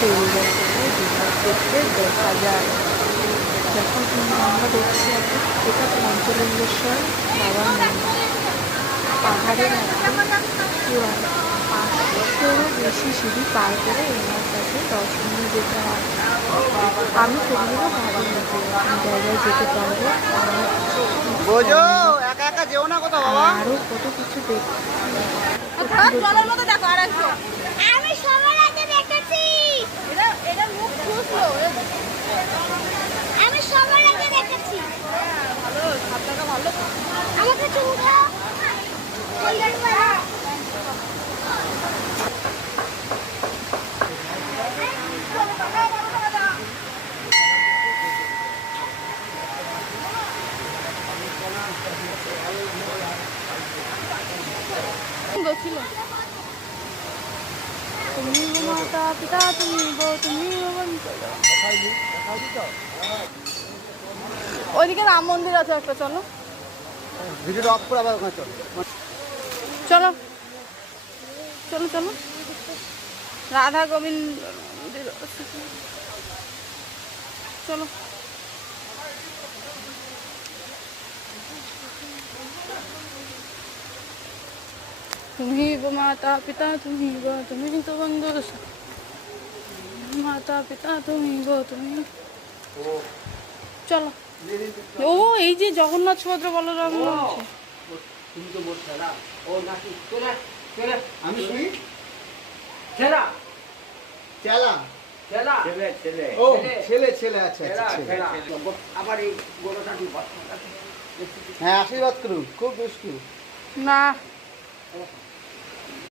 বেলুড়া থেকে বিভাগ দেখতে দেখা যায়। যখন আমরা দেখছি এখন এটা পঞ্চলিঙ্গেশ্বর বাবার মন্দির। পাহাড়ের একদম চূড়ায় 500-এরও বেশি সিঁড়ি পার করে এনার কাছে দর্শনে যেতে হয়। আমি কোনোদিনও ভাবিনি যে এরকম জায়গায় যেতে পারবো। আরও কত কিছু দেখছি। আমি সবার আগে দেখেছি। আমি সবার আগে দেখেছি। আমাকে চুমকা ছিল তুমি গো মাতা পিতা তুমি গো তুমি ওইদিকে রাম মন্দির আছে একটা, চলো ভিডিওটা অফ করে আবার ওখানে চলো। চলো চলো চলো রাধা গোবিন্দ মন্দির আছে। চলো তুমি গো মাতা পিতা তুমি গো তুমি তো বন্ধু মাতা পিতা তুমি গো তুমি। চলো ও এই যে জগন্নাথ সুভদ্র বলরাম আছে। তুমি তো মোট খেলা ও নাকি চলে চলে আমি শুনি খেলা খেলা খেলা ছেলে ছেলে ও ছেলে ছেলে আচ্ছা আচ্ছা ছেলে আবার এই গোলাটা কি হ্যাঁ আশীর্বাদ করুন খুব দুষ্টু না